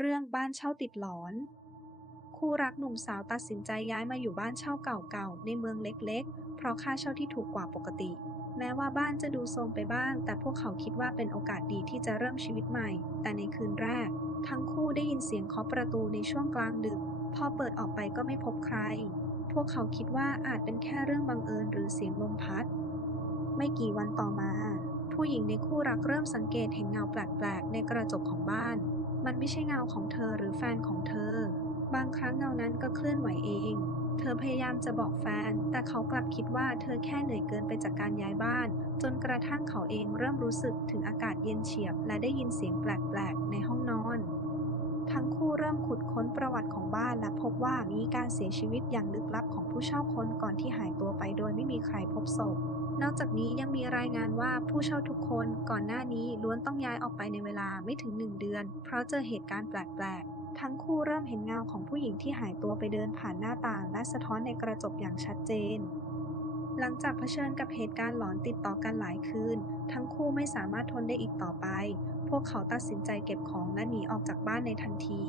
เรื่องบ้านเช่าติดหลอน คู่รักหนุ่มสาวตัดสินใจย้ายมาอยู่บ้านเช่าเก่าๆ ในเมืองเล็กๆ เพราะค่าเช่าที่ถูกกว่าปกติ แม้ว่าบ้านจะดูโทรมไปบ้าง แต่พวกเขาคิดว่าเป็นโอกาสดีที่จะเริ่มชีวิตใหม่ แต่ในคืนแรก ทั้งคู่ได้ยินเสียงเคาะประตูในช่วงกลางดึก พอเปิดออกไปก็ไม่พบใคร พวกเขาคิดว่าอาจเป็นแค่เรื่องบังเอิญหรือเสียงลมพัด ไม่กี่วันต่อมา ผู้หญิงในคู่รักเริ่มสังเกตเห็นเงาแปลกๆ ในกระจกของบ้าน มันไม่ใช่เงาของเธอหรือแฟนของเธอ บางครั้งเงานั้นก็เคลื่อนไหวเอง เธอพยายามจะบอกแฟน แต่เขากลับคิดว่าเธอแค่เหนื่อยเกินไปจากการย้ายบ้าน จนกระทั่งเขาเองเริ่มรู้สึกถึงอากาศเย็นเฉียบ และได้ยินเสียงแปลกๆในห้องนอน เริ่มขุดค้นประวัติของบ้าน และพบว่ามีการเสียชีวิตอย่างลึกลับของผู้เช่าคนก่อนที่หายตัวไปโดยไม่มีใครพบศพ นอกจากนี้ยังมีรายงานว่าผู้เช่าทุกคนก่อนหน้านี้ล้วนต้องย้ายออกไปในเวลาไม่ถึงหนึ่งเดือน เพราะเจอเหตุการณ์แปลกๆ ทั้งคู่เริ่มเห็นเงาของผู้หญิงที่หายตัวไปเดินผ่านหน้าต่าง และสะท้อนในกระจกอย่างชัดเจน หลังจากเผชิญกับเหตุการณ์หลอนติดต่อกันหลายคืน ทั้งคู่ไม่สามารถทนได้อีกต่อไป พวกเขาตัดสินใจเก็บของและหนีออกจากบ้านในทันที